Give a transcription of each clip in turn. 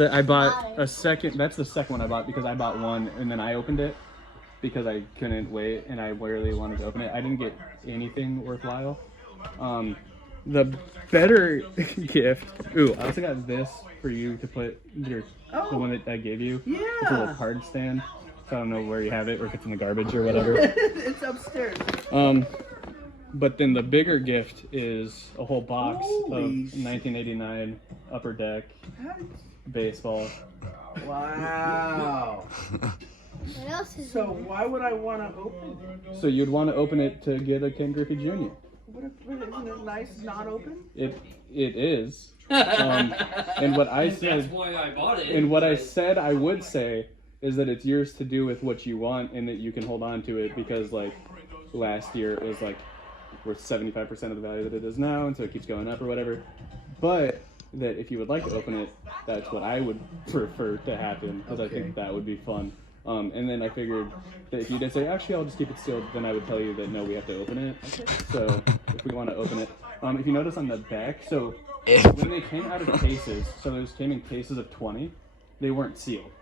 I bought a second. That's the second one I bought because I bought one and then I opened it because I couldn't wait and I really wanted to open it. I didn't get anything worthwhile. The better gift. Ooh, I also got this for you to put the one that I gave you. Yeah. It's a little card stand. So I don't know where you have it or if it's in the garbage or whatever. It's upstairs. But then the bigger gift is a whole box of Holy 1989 Upper Deck baseball. Wow. What else is So why would I want to open it? So you'd want to open it to get a Ken Griffey Jr. Isn't it nice not open? It is. And what I said. That's why I bought it. And what I said I would say is that it's yours to do with what you want and that you can hold on to it because like last year it was like worth 75% of the value that it is now, and so it keeps going up or whatever. But that if you would like to open it, that's what I would prefer to happen because I think that would be fun. And then I figured that if you did say, actually, I'll just keep it sealed, then I would tell you that no, we have to open it. So if we want to open it, if you notice on the back, so when they came out of cases, so those came in cases of 20, they weren't sealed,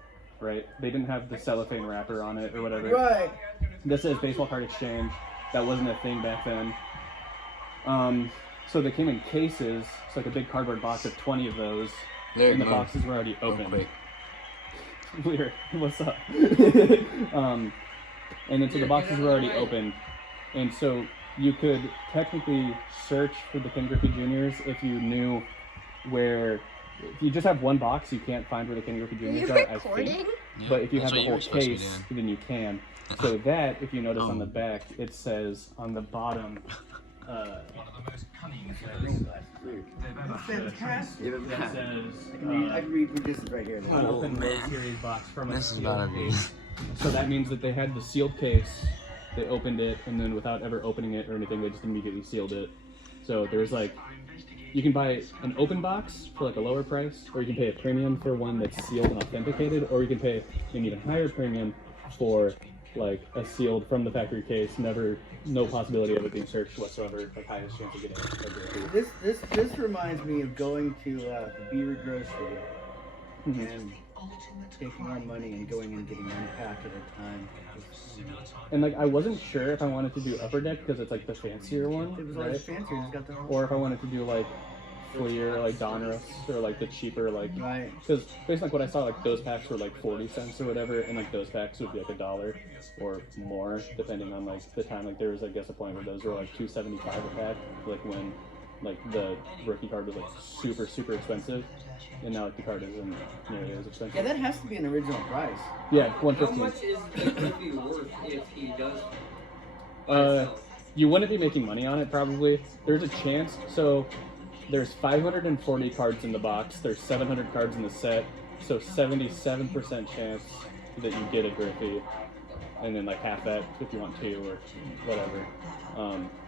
right? They didn't have the cellophane wrapper on it or whatever. Right. This says baseball card exchange. That wasn't a thing back then. So they came in cases. It's like a big cardboard box of 20 of those. And the boxes were already open. Weird. What's up? And then so the boxes were already open. And so you could technically search for the Ken Griffey Juniors if you knew where. If you just have one box, you can't find where the Ken Griffey Juniors are, I think. Yeah, but if you have the whole case, then you can. So that, if you notice on the back, it says on the bottom. Fantastic. It says. I can read this right here. Open series box from a sealed case. So that means that they had the sealed case, they opened it, and then without ever opening it or anything, they just immediately sealed it. So there's like. You can buy an open box for like a lower price, or you can pay a premium for one that's sealed and authenticated, or you can pay an even higher premium for like a sealed from the factory case, no possibility of it being searched whatsoever, like highest chance of getting it. This reminds me of going to the beer grocery and taking our money and going and getting one pack at a time. And like I wasn't sure if I wanted to do Upper Deck because it's like the fancier one, It was right? like fancier. It's got the whole. Or if I wanted to do like Fleer, like Donruss, or like the cheaper, like Right. because based on like what I saw, like those packs were like 40 cents or whatever, and like those packs would be like $1 or more depending on like the time. Like there was I guess a point where those were like $2.75 a pack, like when like the rookie card was like super expensive, and now like the card isn't nearly as expensive. Yeah, that has to be an original price. Yeah, How $115. much is the griffey worth if he does? You wouldn't be making money on it probably. There's a chance. So there's 540 cards in the box. There's 700 cards in the set. So 77% chance that you get a Griffey, and then like half that if you want two or whatever.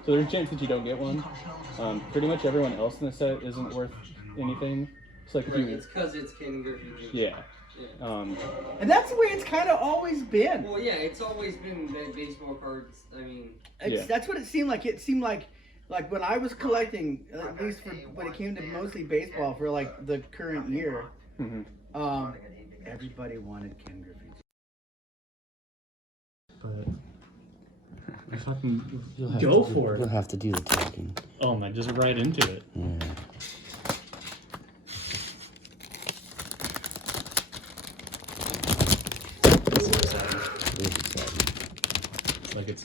So there's a chance that you don't get one. Pretty much everyone else in the set isn't worth anything. So like if Right, you, it's because it's Ken Griffey Jr. yeah. And that's the way it's kind of always been. Well, yeah, it's always been that baseball cards. I mean, That's what it seemed like. It seemed like when I was collecting, at least for when it came to mostly baseball for like the current year, everybody wanted Ken Griffey. But fucking Go for it. You'll have to do the talking. Oh man, just right into it. Yeah. Like it's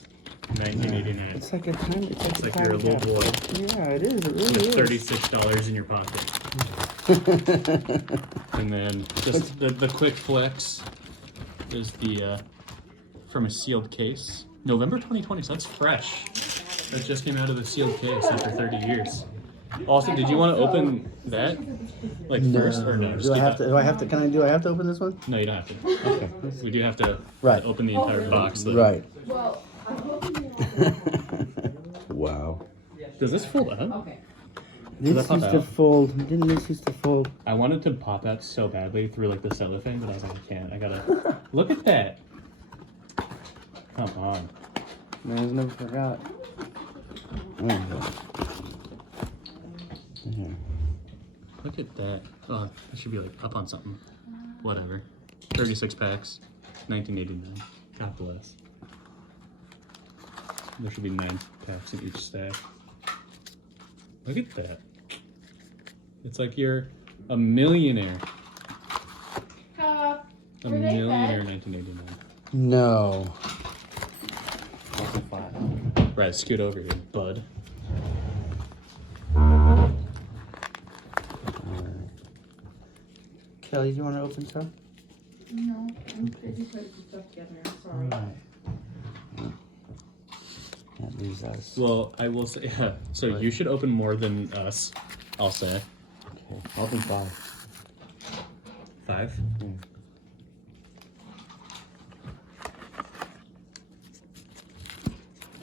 1989. It's like a time. It's like you're a little boy Yeah, it is. It really with is. $36 in your pocket. And then just the quick flex is the from a sealed case. November 2020, so that's fresh. That just came out of the sealed case after 30 years. Also, did you want to open that like first or no? Just Do I keep have that. to? Do I have to? Can I? Do I have to open this one? No, you don't have to. Okay. We do have to open the entire box though. Right. Wow. Does this fold up? This used to fold. Didn't this used to fold? I wanted to pop out so badly through like the cellophane, but I was like, I can't. I gotta look at that. Come on. Man's never forgot. Look at that. Oh, I should be like up on something. whatever. 36 packs, $19.89. God bless. There should be 9 packs in each stack. Look at that. It's like you're a millionaire. A millionaire in 1989. No. Right, scoot over here, bud. Kelly, do you want to open some? No, I'm busy putting stuff together. I'm sorry. Alright. That leaves us. Well, I will say, yeah, so you should open more than us, I'll say. Okay, I'll open 5. 5? Mm.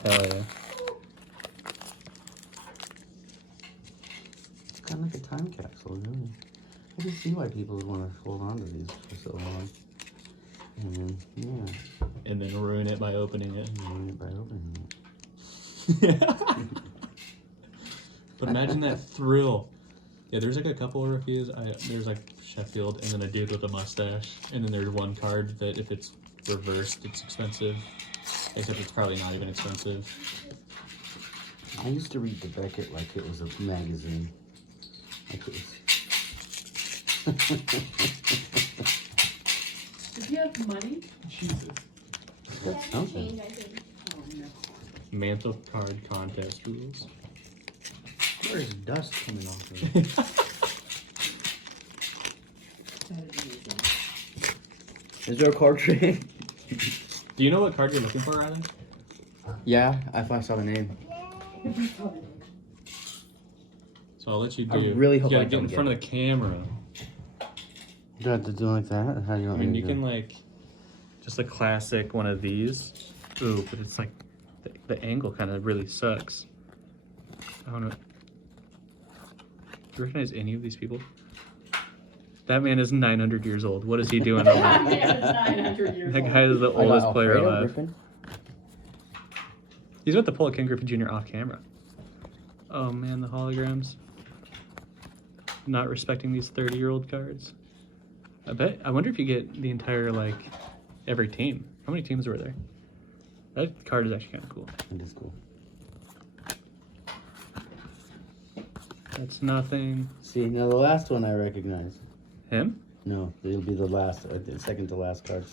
Hell yeah. It's kind of like a time capsule, really. I can see why people would want to hold on to these for so long. And then, yeah. And then ruin it by opening it. Ruin it by opening it. But imagine that thrill. Yeah, there's like a couple of reviews. There's like Sheffield and then a dude with a mustache. And then there's one card that if it's reversed, it's expensive. Except it's probably not even expensive. I used to read the Beckett like it was a magazine. Like it was... If you have money, Jesus. That's something. I think. oh no. Mantle card contest rules. There's dust coming off of it. That is amazing. Is there a card trick? Do you know what card you're looking for, Riley? Yeah, I thought I saw the name. So I'll let you do. I really hope you I gotta get in don't front get of the camera. Do I have to do it like that? Or how do you I want mean, me you to can do it? like, just a classic one of these. Ooh, but it's like, the angle kind of really sucks. I don't know. Do you recognize any of these people? That man is 900 years old. What is he doing? That man is 900 years That old. guy is the I got oldest player Alfredo alive. Griffin. He's about to pull a Ken Griffey Jr. off camera. Oh man, the holograms. Not respecting these 30-year-old cards. I wonder if you get the entire, like, every team. How many teams were there? That card is actually kind of cool. It is cool. That's nothing. See, now the last one I recognize. Him? No, it'll be the last, the second to last card.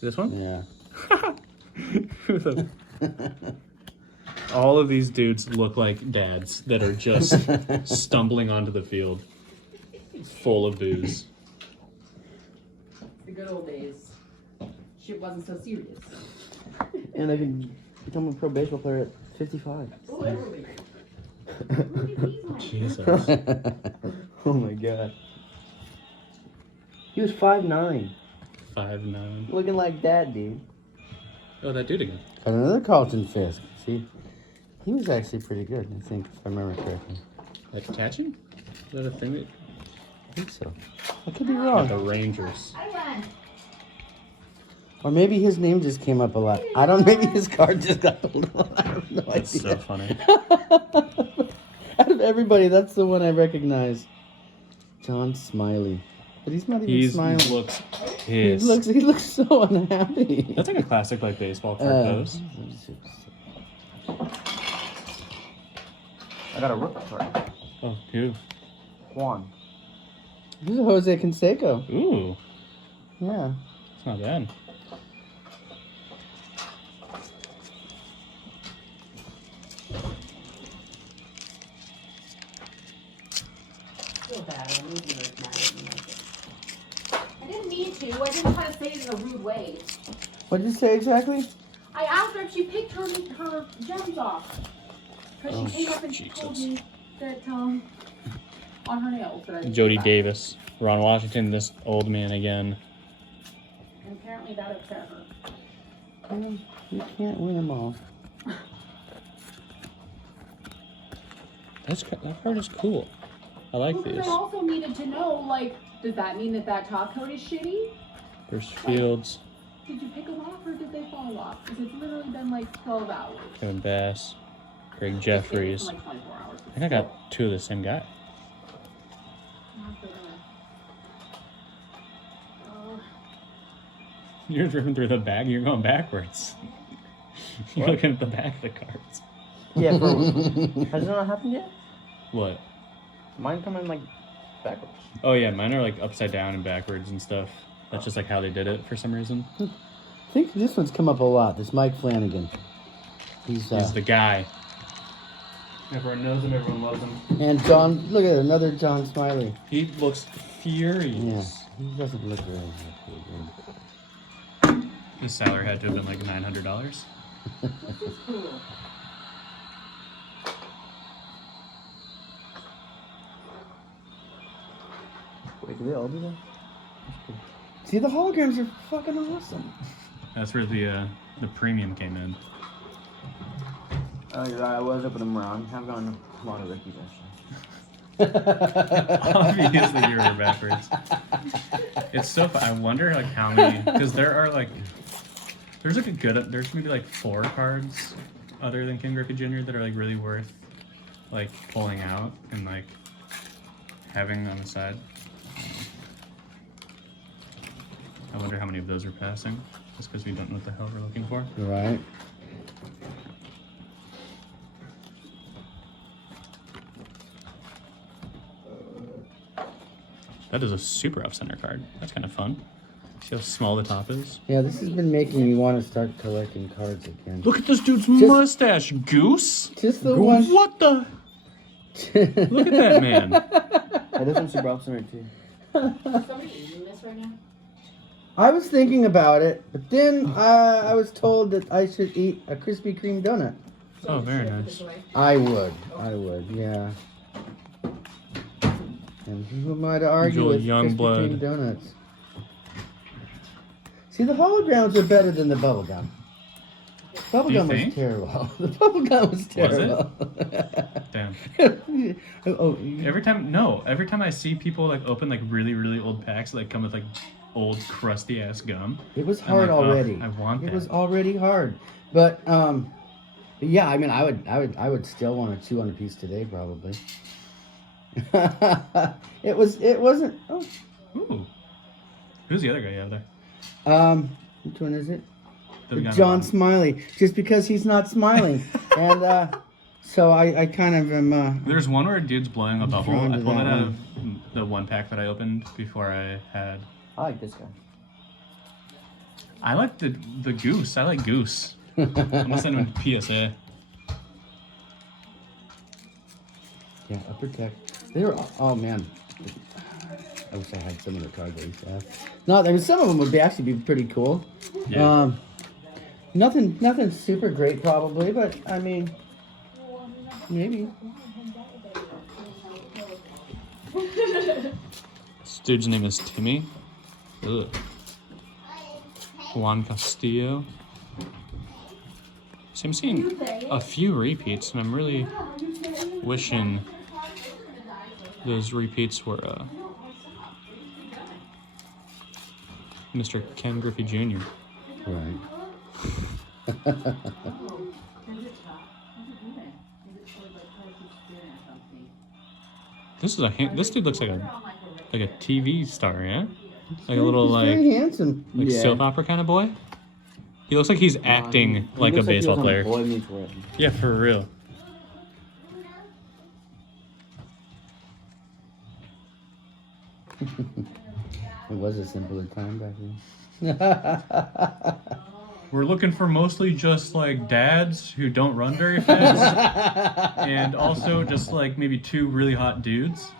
This one? Yeah. Who the- All of these dudes look like dads that are just stumbling onto the field full of booze. The good old days. Shit wasn't so serious. And I can become a pro baseball player at 55. Literally. Jesus. Oh my god. He was 5'9". 5'9". Looking like that, dude. Oh, that dude again. Got another Carlton Fisk. See? He was actually pretty good, I think, if I remember correctly. Like catching? Is that a thing that... I think so. I could be The wrong. Rangers. Or maybe his name just came up a lot. I don't, maybe his card just got pulled on. I have no That's idea. so funny. Out of everybody, that's the one I recognize. John Smiley. But he's not even He smiling. looks He pissed. looks so unhappy. That's like a classic like baseball card pose. I got a rookie card. Oh, who? Juan. This is Jose Canseco. Ooh, Yeah. it's not bad. I feel bad. I knew you were mad at me like this. I didn't mean to. I didn't try to say it in a rude way. What did you say exactly? I asked her if she picked her gems off. Because Oh, she came up and told me that, on her nails. That I didn't Jody do that. Davis, Ron Washington, this old man again. And apparently that upset her. Well, you can't win them all. That card is cool. I like Well, 'cause these. I also needed to know, like, does that mean that top coat is shitty? There's Fields, Did you pick them off or did they fall off? Because it's literally been like 12 hours. Kevin Bass, Greg It's Jeffries. been like 24 hours. I think I got two of the same guy. You're driven through the back. You're going backwards. You're looking at the back of the cards. Yeah, bro. Has it not happened yet? What? Mine coming like backwards. Oh yeah, mine are like upside down and backwards and stuff. That's just like how they did it for some reason. I think this one's come up a lot. This Mike Flanagan. He's the guy. Everyone knows him. Everyone loves him. and John. Look at it, another John Smiley. He looks furious. Yeah, he doesn't look very good. His salary had to have been like $900. This is cool. Wait, do they all do that? See, the holograms are fucking awesome. That's where the premium came in. Oh, you're right. I was opening them wrong. I've gone a lot of Ricky's actually. Obviously, you were backwards. It's so fun. I wonder like how many, because there are like, there's like there's maybe like 4 cards other than Ken Griffey Jr. that are like really worth like pulling out and like having on the side. I wonder how many of those are passing, just because we don't know what the hell we're looking for. Right. That is a super off-center card. That's kind of fun. See how small the top is? Yeah, this has been making me want to start collecting cards again. Look at this dude's mustache, Goose! Just the one. What the? Look at that man. Hey, this one's super off-center too. Is somebody eating this right now? I was thinking about it, but then I was told that I should eat a Krispy Kreme donut. Oh, very nice. I would, yeah. And who am I to argue Enjoy with young Krispy blood. Kreme donuts? See, the holograms are better than the bubblegum. Bubblegum was think? terrible. The bubblegum was terrible. Damn. Oh, Every time I see people like open like really, really old packs that like come with like old crusty ass gum. it was I'm hard like, oh, already. I want It that. was already hard, but yeah. I mean, I would still want to chew on a piece today, probably. It wasn't. Oh, Ooh. Who's the other guy you have there? which one is it? The guy John on- Smiley. Just because he's not smiling, and so I kind of am. There's one where a dude's blowing a bubble. drawn I to pulled it that out one. of the one pack that I opened before I had. I like this guy. I like the Goose. I like Goose. I'm gonna send him to PSA. Yeah, upper tech. They were. Oh man. I wish I had some of the cards I used to have. No, I mean some of them would actually be pretty cool. Yeah. Nothing super great probably, but I mean, maybe. This dude's name is Timmy. Ugh. Juan Castillo. So I'm seeing a few repeats, and I'm really wishing those repeats were Mr. Ken Griffey Jr. Right. This dude looks like a TV star, yeah? Like a little He's like very handsome. Yeah. soap opera kind of boy. He looks like he's acting He like a looks he was baseball on player. Boy Meets World. Yeah, for real. It was a simpler time back then. We're looking for mostly just like dads who don't run very fast, and also just like maybe 2 really hot dudes.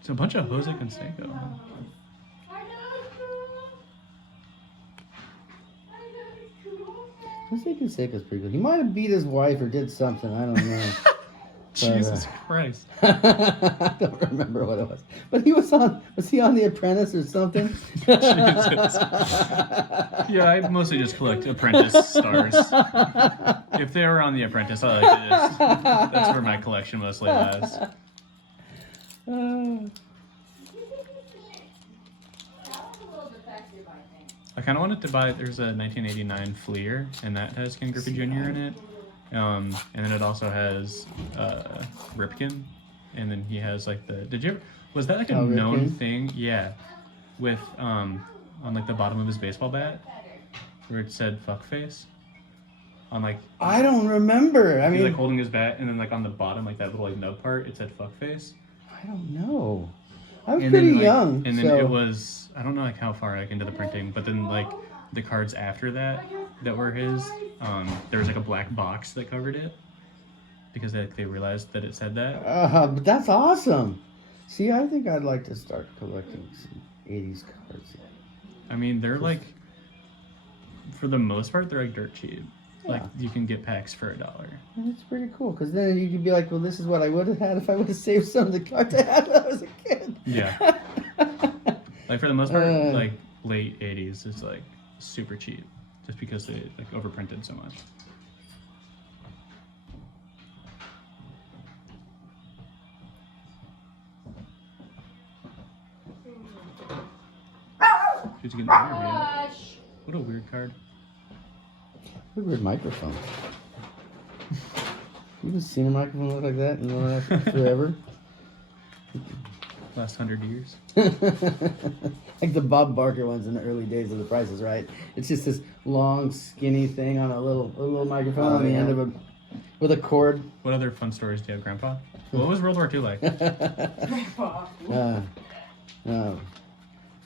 It's a bunch of Jose Canseco. Jose Canseco's pretty good. He might have beat his wife or did something. I don't know. Jesus Christ. I don't remember what it was. But he was on. Was he on The Apprentice or something? Jesus. Yeah, I mostly just collect Apprentice stars. If they were on The Apprentice, I like this. That's where my collection mostly lies. I kind of wanted to buy. There's a 1989 Fleer, and that has Ken Griffey Jr. in it. And then it also has Ripken, and then he has like the. Was that like a known Ripken? thing? Yeah, with on like the bottom of his baseball bat, where it said "fuck face." On like I don't remember. I he's mean, like holding his bat, and then like on the bottom, like that little like nub part, it said "fuck face." I don't know. I was And pretty then, like, young. and then so... it was I don't know like how far like into the printing, but then like the cards after that were his, there was like a black box that covered it because they realized that it said that. But that's awesome. See, I think I'd like to start collecting some 80s cards. I mean, they're like, for the most part, they're like dirt cheap. Yeah. Like you can get packs for $1. And that's pretty cool, because then you could be like, well, this is what I would have had if I would have saved some of the cards I had when I was a kid. Yeah. Like for the most part, like late 80s is like super cheap, just because they like overprinted so much. She's getting interviewed. What a weird card. What a weird microphone. You ever seen a microphone look like that in the last forever? Last 100 years. Like the Bob Barker ones in the early days of The Price is Right. It's just this long, skinny thing on a little microphone on the end of a with a cord. What other fun stories do you have, Grandpa? What was World War II like?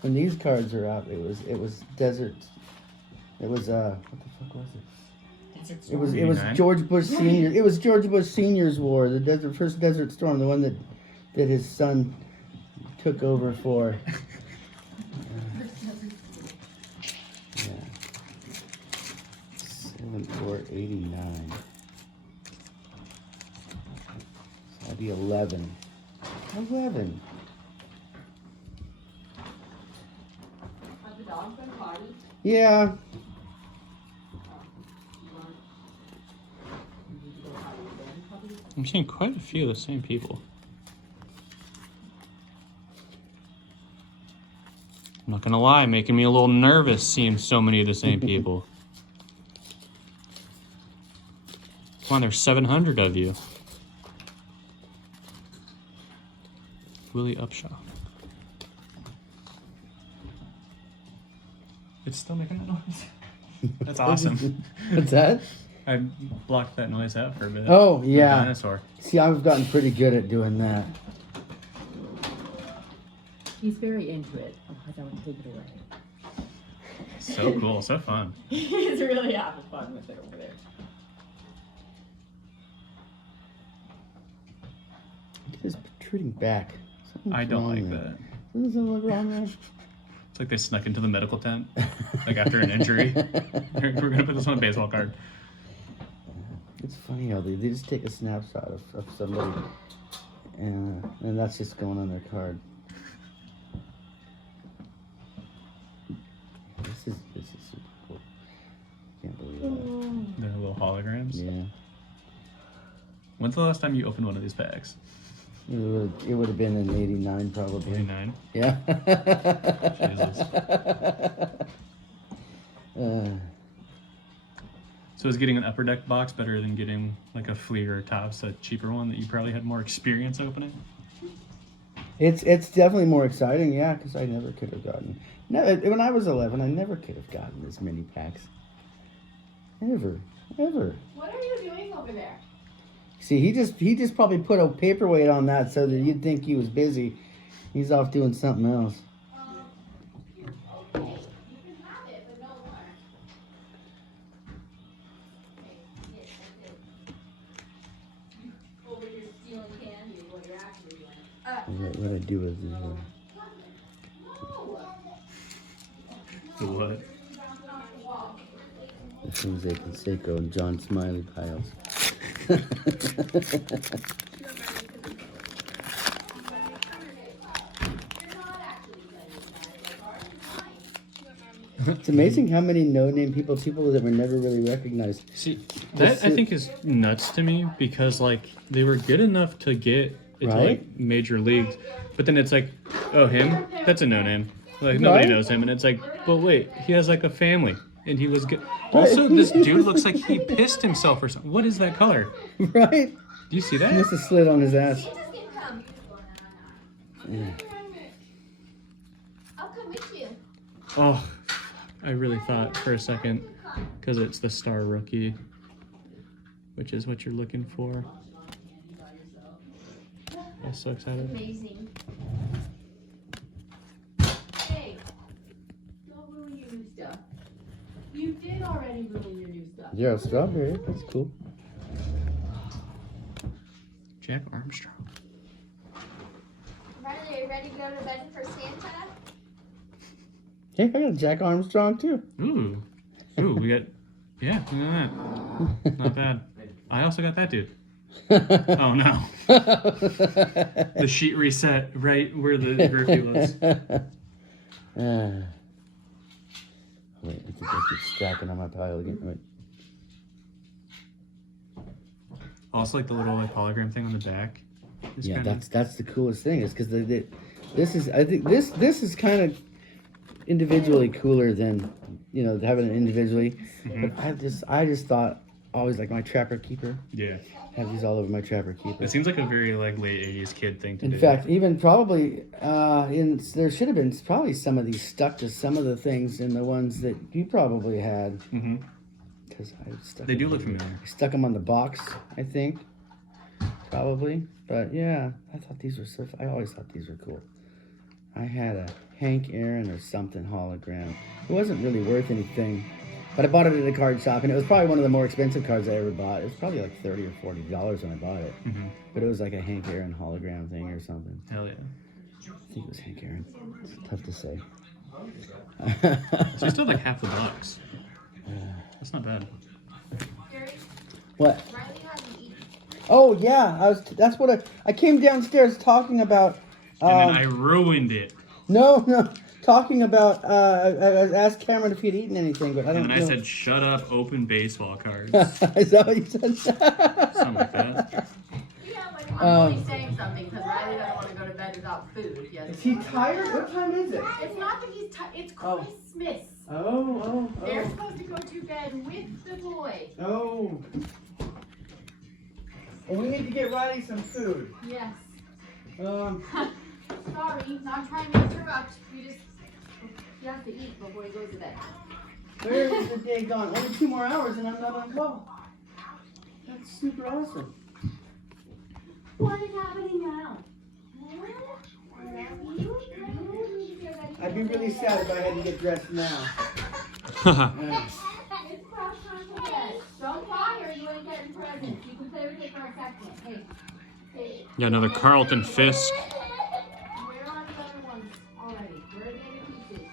When these cards are out, it was desert. It was what the fuck was it? It was 89? George Bush Senior. It was George Bush Senior's war, the first Desert Storm, the one that his son took over for. Yeah. 7489. So that'd be 11. 11. Have the dog been potty? Yeah. I'm seeing quite a few of the same people. I'm not gonna lie, making me a little nervous seeing so many of the same people. Come on, there's 700 of you. Willie Upshaw. It's still making that noise. That's awesome. What's that? I blocked that noise out for a bit. Oh, The yeah. dinosaur. See, I've gotten pretty good at doing that. He's very into it. Otherwise, I would take it away. So cool, so fun. He's really having fun with it over there. It is protruding back. Something's I don't wrong like there. that. Doesn't something look wrong there? It's like they snuck into the medical tent, like after an injury. We're gonna put this on a baseball card. It's funny how they just take a snapshot of somebody, and that's just going on their card. This is super cool. Can't believe that. They're little holograms. Yeah. When's the last time you opened one of these packs? It would have been in '89 probably. 89. Yeah. Jesus. Uh, So is getting an upper deck box better than getting like a Fleer or Topps, a cheaper one that you probably had more experience opening? it's definitely more exciting, yeah, because I never could have gotten. No, when I was 11, I never could have gotten this many packs. Ever. What are you doing over there? See, he just probably put a paperweight on that so that you'd think he was busy. He's off doing something else. Okay, you can have it, but no more. Yes, I did. Over here stealing candy, what you're actually doing. What I do with these. What? The things they can Seiko and John Smiley piles. It's amazing how many no-name people that were never really recognized. See, that I think is nuts to me because like they were good enough to get into Right? like major leagues, but then it's like, oh, him? That's a no-name. Like nobody Right? knows him, and it's like, but wait, he has like a family, and he was good. Also, this dude looks like he pissed himself or something. What is that color? Right? Do you see He that? must have slid on his ass. I'll come with you. Oh, I really thought for a second, because it's the Star Rookie, which is what you're looking for. I'm so excited. Amazing. Hey, don't ruin your new stuff. You did already ruin your new stuff. Yeah, strawberry. That's cool. Jack Armstrong. Riley, are you ready to go to bed for Santa? Hey, I got a Jack Armstrong too. Ooh, we got, yeah, look at that. Not bad. I also got that dude. Oh no. The sheet reset right where the griffey was. Wait, I think I keep stacking on my pile again. Wait. Also, like the little like hologram thing on the back. It's Yeah, kinda... that's the coolest thing is because this is I think this is kind of individually cooler than having it individually. Mhm. But I just thought always like my Trapper Keeper. Yeah. Have these all over my Trapper Keeper. It seems like a very like late '80s kid thing to do. In fact, even probably there should have been probably some of these stuck to some of the things in the ones that you probably had. Mm-hmm. Because I stuck. They do them look on- familiar. I stuck them on the box, I think. Probably, but yeah, I thought these were so. I always thought these were cool. I had a Hank Aaron or something hologram. It wasn't really worth anything, but I bought it at a card shop, and it was probably one of the more expensive cards I ever bought. It was probably like $30 or $40 when I bought it, Mm-hmm. but it was like a Hank Aaron hologram thing or something. Hell yeah. I think it was Hank Aaron. It's tough to say. So you still have like half the box. That's not bad. What? Riley hasn't eaten. Oh yeah, that's what I came downstairs talking about. And then I ruined it. No, talking about. I asked Cameron if he'd eaten anything, but I don't And then know. I said, "Shut up, open baseball cards." Is that what you said? Something like that. Yeah, like I'm only saying something because Riley doesn't want to go to bed without food. Yes. Is he tired? What time is it? It's not that he's tired. It's Oh. Christmas. Oh. They're supposed to go to bed with the boy. Oh. Well, we need to get Riley some food. Yes. Um, Sorry, not trying to interrupt. You have to eat before he goes to bed. where is the day gone? Only 2 more hours and I'm not on call. That's super awesome. What is happening now? I'd be really sad if I had to get dressed now. It's crash time for bed. Don't cry or you ain't getting presents. You can play with it for a second. Hey. Yeah, another Carlton Fisk. Where are the other ones already? Where are the other pieces?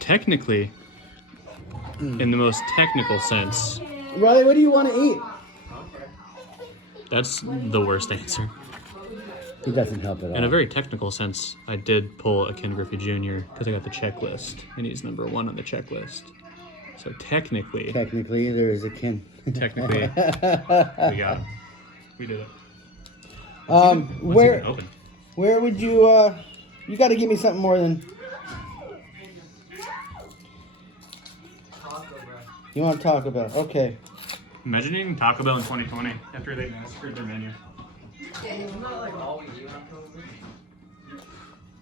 Technically, in the most technical sense, Riley, what do you want to eat? that's the worst answer. He doesn't help at all. In a very technical sense, I did pull a Ken Griffey Jr. because I got the checklist, and he's number 1 on the checklist. So technically, Technically, there is a kin. technically, we got him. We did it. Um, Let's where even open. where would you you got to give me something more than Taco, bro. you want to talk about. Okay. Imagine eating Taco Bell in 2020 after they massacred their menu. Isn't that like all we eat on COVID?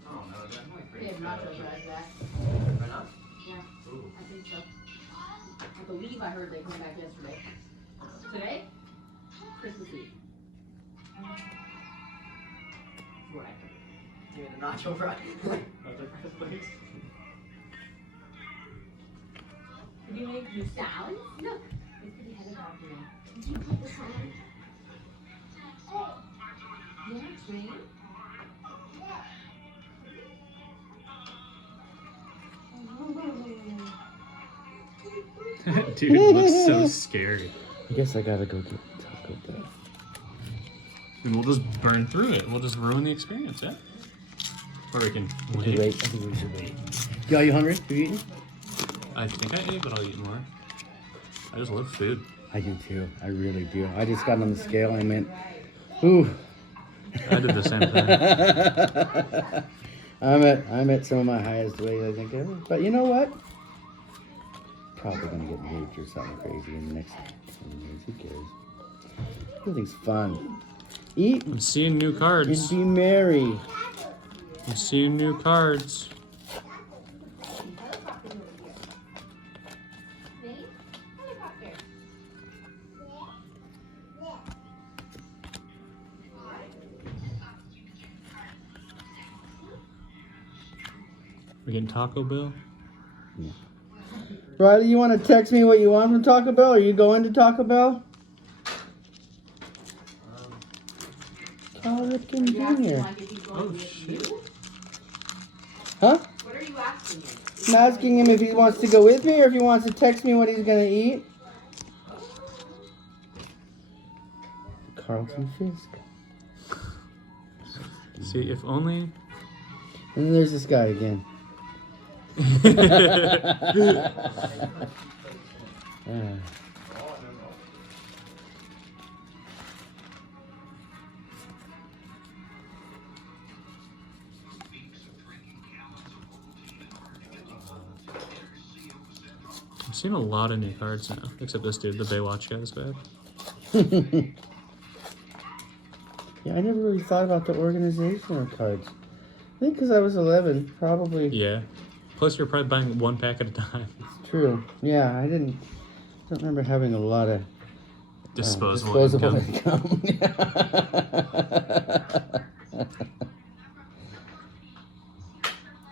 I don't know, definitely They pretty have nacho bread back. Why not? Yeah, Ooh. I think so. I believe I heard they came back yesterday. Today? Christmas Eve. What? Give me the nacho fry. Did you make you salad? Look, it's pretty headed out here. Did you put this on? Yeah, train. Dude, it looks so scary. I guess I gotta go get Taco Bell. And we'll just burn through it. We'll just ruin the experience, yeah? Or we can We should wait. wait. I think we should wait. Yo, are you hungry? Have you eaten? I think I ate, but I'll eat more. I just love food. I do too. I really do. I just got on the scale and went, ooh. I did the same thing. I'm at some of my highest weight I think ever. But you know what? Probably gonna get raped or something crazy in the next 10 years. Who cares? Everything's fun. Eat I'm seeing new and cards. be merry. I'm seeing new cards. We're getting Taco Bell. Riley, you want to text me what you want from Taco Bell? Are you going to Taco Bell? Oh, Rip can You be asking, here. like, if he's going with you? Huh? What are you asking him? I'm asking him if he wants to go with me or if he wants to text me what he's going to eat. Carlton Fisk. See, if only. And then there's this guy again. I've seen a lot of new cards now, except this dude, the Baywatch guy, is bad. Yeah, I never really thought about the organization of cards. I think because I was 11, probably. Yeah. Plus, you're probably buying one pack at a time. It's true. Yeah, I don't remember having a lot of Disposable income. income.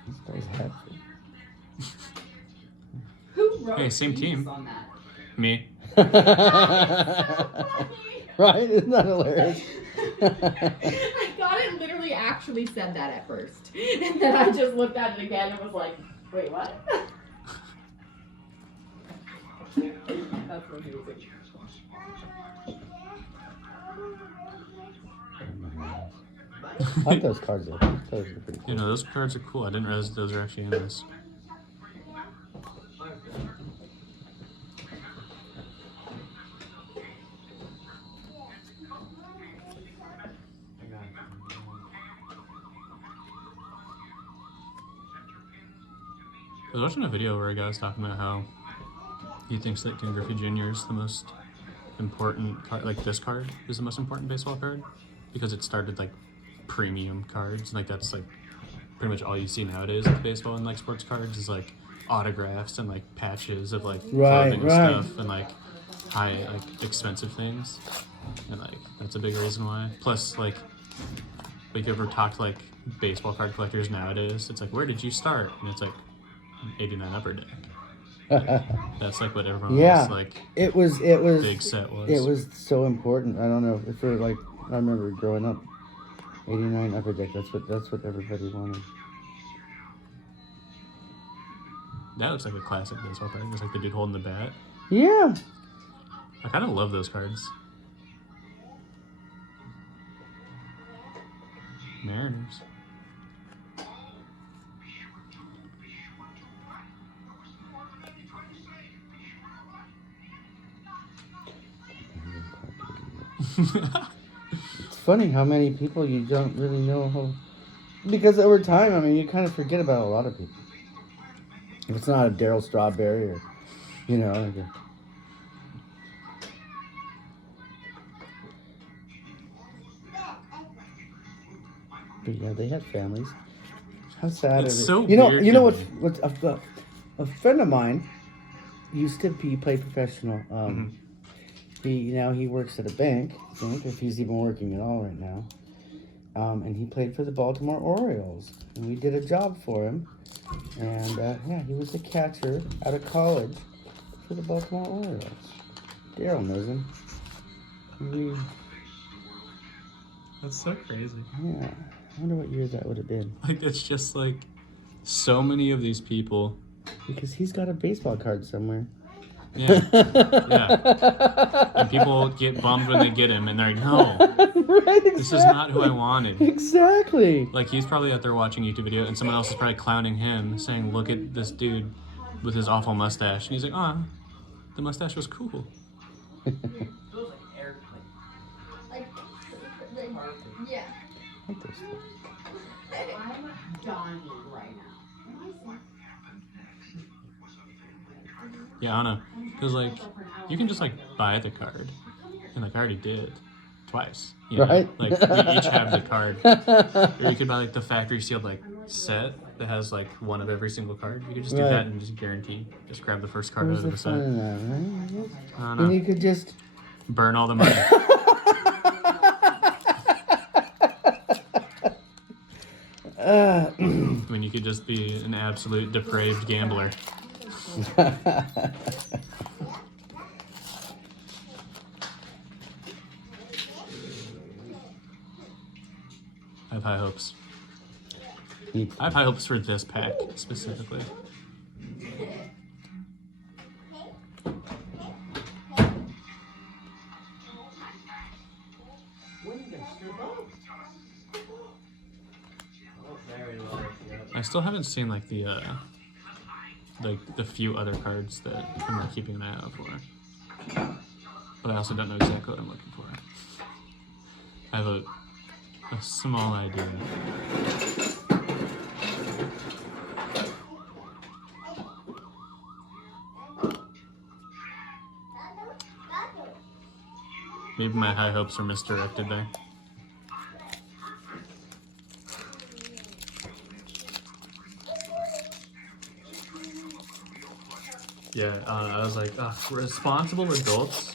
This guy's happy. Who wrote Hey, same these team. on that? Me. Right? Isn't that hilarious? I thought it literally actually said that at first. And then I just looked at it again and was like, wait, what? That's what he was like. I like those cards though. Those are pretty cool. You know, those cards are cool. I didn't realize those are actually in this. I was watching a video where a guy was talking about how he thinks that Ken Griffey Jr. is the most important card, like this card is the most important baseball card because it started like premium cards. Like that's like pretty much all you see nowadays with baseball and like sports cards is like autographs and like patches of like clothing and stuff and like high like expensive things. And like that's a big reason why. Plus like you ever talk to like baseball card collectors nowadays, it's like where did you start? And it's like 89 upper deck. That's like what everyone was like. It was big set was. It was so important. I don't know if like I remember growing up, 89 upper deck. That's what everybody wanted. That looks like a classic baseball card. It's like the dude holding the bat. Yeah. I kind of love those cards. Mariners. It's funny how many people you don't really know how, because over time, I mean, you kind of forget about a lot of people. If it's not a Daryl Strawberry or, you know. Like but yeah, they had families. How sad It's is it? so You know, weird you know to what? A friend of mine used to play professional. He works at a bank. I think if he's even working at all right now. And he played for the Baltimore Orioles, and we did a job for him. And yeah, he was a catcher out of college for the Baltimore Orioles. Daryl knows him. That's so crazy. Yeah, I wonder what year that would have been. Like it's just like so many of these people. Because he's got a baseball card somewhere. Yeah, yeah. And people get bummed when they get him, and they're like, "No, right, exactly. This is not who I wanted." Exactly. Like he's probably out there watching a YouTube video, and someone else is probably clowning him, saying, "Look at this dude with his awful mustache," and he's like, "Ah, the mustache was cool." Yeah. Like this. I'm dying right now. Yeah, I don't know, cause like you can just like buy the card, and like I already did twice. You know? Right. Like we each have the card, or you could buy like the factory sealed like set that has like one of every single card. You could just do that and just guarantee, just grab the first card Where's out of the the fun set. in that, right? I don't And know. you could just Burn all the money. I mean, you could just be an absolute depraved gambler. I have high hopes. I have high hopes for this pack specifically. I still haven't seen like the few other cards that I'm like, keeping an eye out for. But I also don't know exactly what I'm looking for. I have a small idea. Maybe my high hopes are misdirected there. Yeah, I was like, responsible adults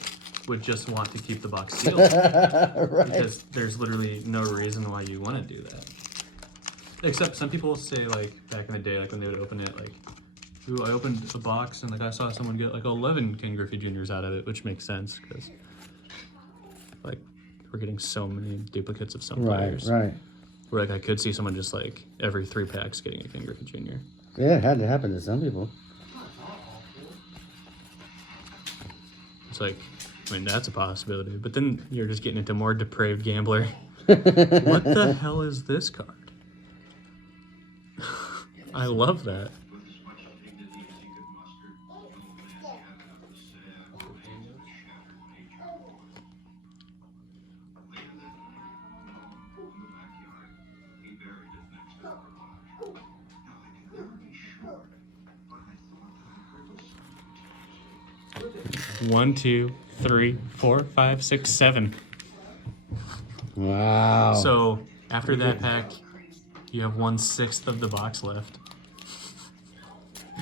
would just want to keep the box sealed. Right. Because there's literally no reason why you want to do that. Except some people say, like, back in the day, like when they would open it, like, ooh, I opened a box and like I saw someone get like 11 King Griffey Juniors out of it, which makes sense because like we're getting so many duplicates of some players. Right. Where like I could see someone just like every 3 packs getting a King Griffey Junior. Yeah, it had to happen to some people. It's like, I mean, that's a possibility, but then you're just getting into more depraved gambler. What the hell is this card? I love that. One, 2, 3, 4, 5, 6, 7. Wow. So after that pack, you have 1/6 of the box left.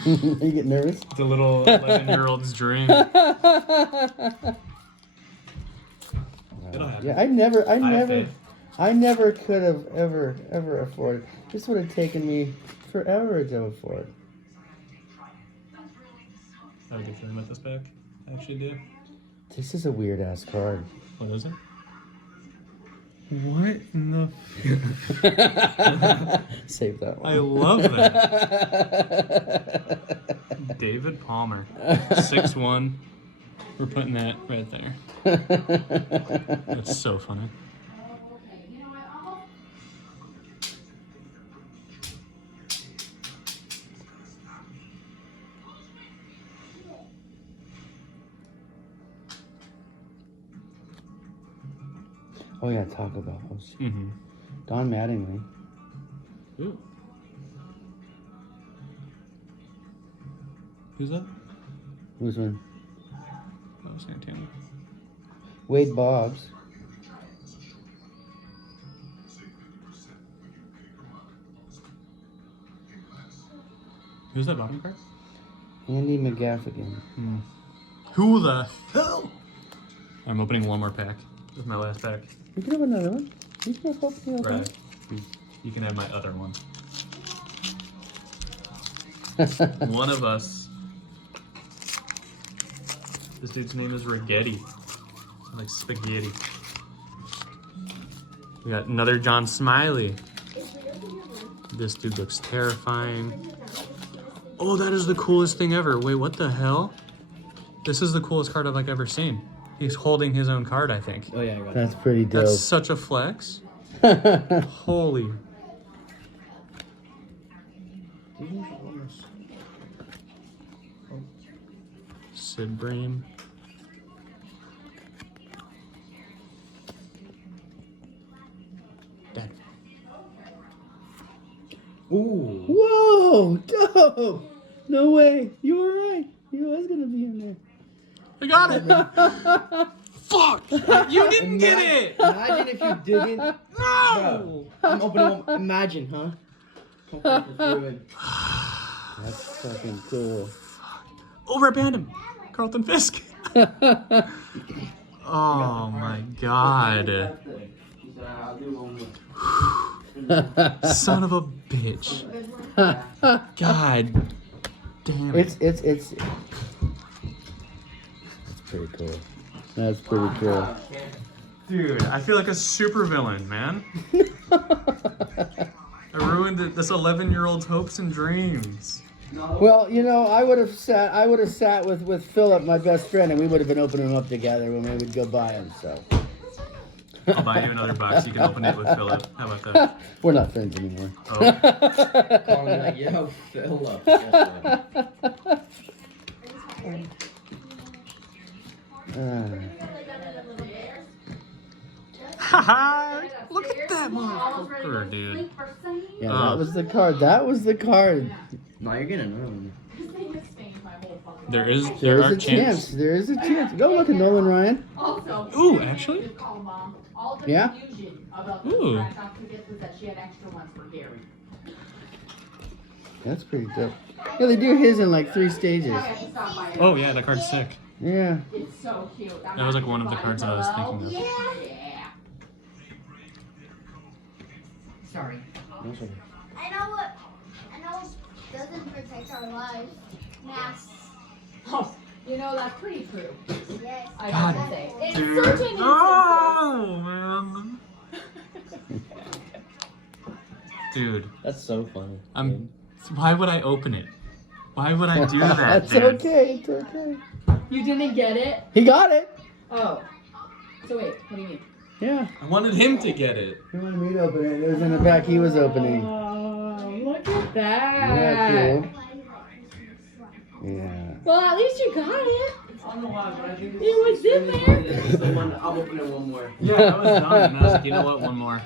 You get nervous? It's a little 11-year-old's dream. Yeah, I never could have ever afforded. This would have taken me forever to afford. I have a good feeling about this pack. I actually do. This is a weird ass card. What is it? What in the... Save that one. I love that. David Palmer. 6'1". We're putting that right there. That's so funny. Oh yeah, Taco Bell. Mm-hmm. Don Mattingly. Ooh. Who's that? Who's one? Oh, Santana. Wade Boggs. Who's that bottom card? Andy McGaffigan. Who the hell? I'm opening one more pack. This is my last pack. You can have another one. You can have open the other Right. You can have my other one. One of us. This dude's name is Rigetti. Like spaghetti. We got another John Smiley. This dude looks terrifying. Oh, that is the coolest thing ever. Wait, what the hell? This is the coolest card I've like ever seen. He's holding his own card, I think. Oh yeah, I got That's pretty dope. That's such a flex. Holy. Sid Bream. Dad. Ooh. Whoa, dope. No way. You were right. He was going to be in there. I got it. Fuck! You didn't get it. Imagine if you didn't. No. I'm opening one. Imagine, huh? That's fucking cool. Over at Bandom. Carlton Fisk. Oh my god. Son of a bitch. God damn it. It's pretty cool. That's pretty cool. Dude, I feel like a supervillain, man. I ruined this 11-year-old's hopes and dreams. Well, you know, I would have sat with Philip, my best friend, and we would have been opening them up together when we would go buy them. So. I'll buy you another box. You can open it with Philip. How about that? We're not friends anymore. Oh. Calling me like, yo, Philip. Haha! Look at that motherfucker, dude. Yeah, that was the card. That was the card. No, you're getting another one. There There are is a chance. There is a chance. Go look at Nolan Ryan. Also, Ooh, actually? all the Yeah? confusion about Ooh. the Dr. Gibbs was that she had extra ones for Gary. That's pretty dope. Yeah, they do his in like 3 stages. I have to stop by it. Oh yeah, that card's sick. Yeah. It's so cute. I'm That was not like one of the gonna cards that I was buy thinking of. Yeah. Sorry. I know doesn't protect our lives. Masks. Oh, you know, that's pretty true. Yes. I gotta say. In Dude. certain instances. Oh man. Dude, That's so funny. why would I open it? Why would I do that? That's dude? okay. It's okay. You didn't get it? He got it. Oh. So wait, what do you mean? Yeah. I wanted him to get it. He wanted me to open it. It was in the back he was opening. Oh, look at that. Yeah, cool. Yeah. Well, at least you got it. I don't know why, but I think It was in there. the one. I'll open it one more. Yeah, I was done. And I was like, you know what? One more.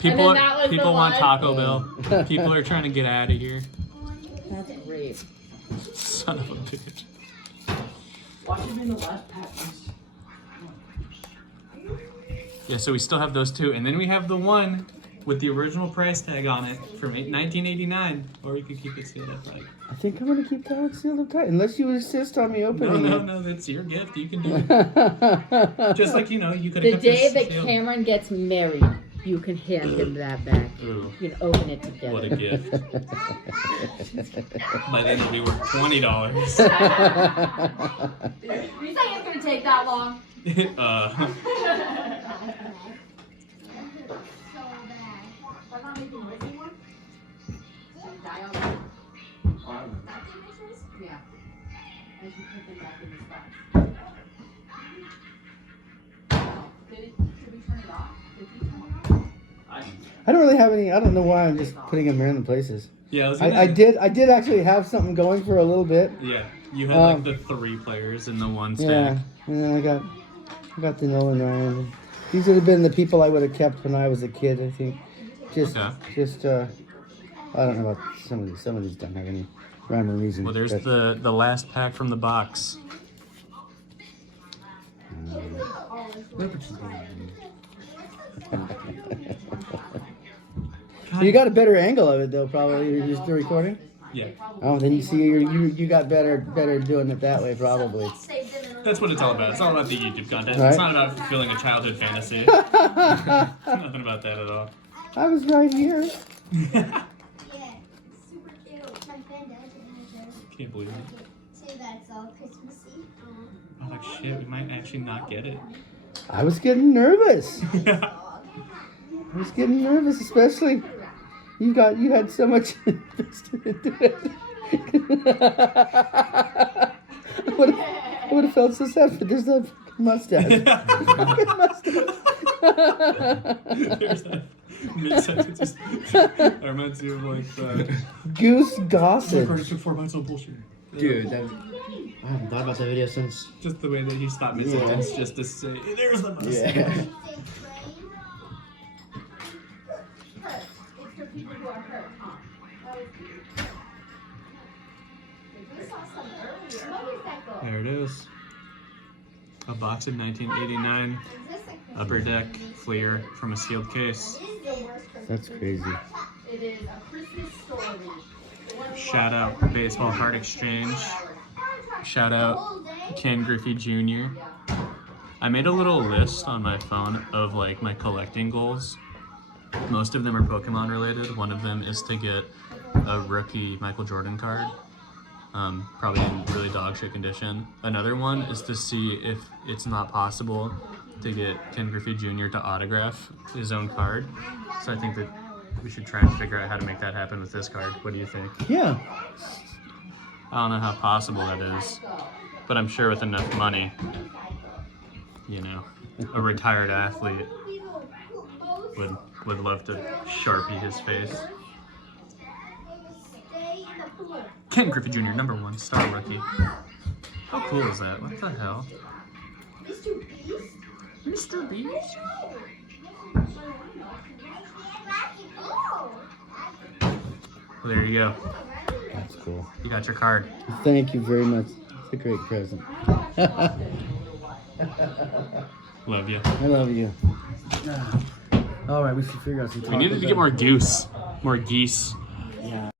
People, that was the people want one. Taco Bell. People are trying to get out of here. That's great. Son of a bitch. Watch it be in the last pack. Yeah, so we still have those two, and then we have the one with the original price tag on it from 1989, or you could keep it sealed up tight. I think I'm gonna keep that one sealed up tight, unless you insist on me opening No, that's your gift. You can do it. it. Just like, you know, you could The have kept day this that sealed. Cameron gets married, you can hand him that back. Ooh, You can open it together. what a gift. By then it'll be worth $20. You think it's gonna take that long? I'm not making noise anymore. Dial. Yeah. And she put them back in the spots. Should we turn it off? Did you turn it off? I don't really have any. I don't know why I'm just putting them in random places. Yeah, I was I did actually have something going for a little bit. Yeah, you had like the 3 players in the one stack. Yeah, and then I got the Nolan Ryan. These would have been the people I would have kept when I was a kid. I think. I don't know about some of these. Some of these don't have any rhyme or reason. Well, there's but- the last pack from the box. You got a better angle of it though, probably. You're just recording. Yeah, Oh, then you see you got better doing it that way, probably. that's what it's all about. It's all about the YouTube content. Right. It's not about fulfilling a childhood fantasy. Nothing about that at all. I was right here. Yeah. Super cute. My friend does it. Can't believe it. Say that's all Christmassy. Oh, like shit, we might actually not get it. I was getting nervous. I was getting nervous, especially you had so much invested into it. I would have felt so sad, but there's that fucking mustache. Fucking mustache. There's that mid-sentence. I reminds you of like Goose Gossage. Carter took 4 bites on bullshit. Dude, I haven't thought about that video since. Just the way that he stopped mid-sentence just to say, there's the mustache. Yeah. It's for people who are hurt, huh? We saw some earlier. Motorcycle. There it is. A box of 1989 Is this a Upper Deck Fleer from a sealed case. This is the worst Christmas. That's crazy. It is a Christmas story. Shout out Baseball Card Exchange. Shout out Ken Griffey Jr. I made a little list on my phone of like my collecting goals. Most of them are Pokemon related. One of them is to get a rookie Michael Jordan card, probably in really dog shit condition. Another one is to see if it's not possible to get Ken Griffey Jr. to autograph his own card. So I think that we should try and figure out how to make that happen with this card. What do you think? Yeah. I don't know how possible that is, but I'm sure with enough money, you know, a retired athlete would love to Sharpie his face. Ken Griffey Jr., #1 star rookie. How cool is that? What the hell? Mr. Beast? Well, there you go. That's cool. You got your card. Thank you very much. It's a great present. Love you. I love you. All right, we should figure out some. We needed to get more goose. More geese. Yeah.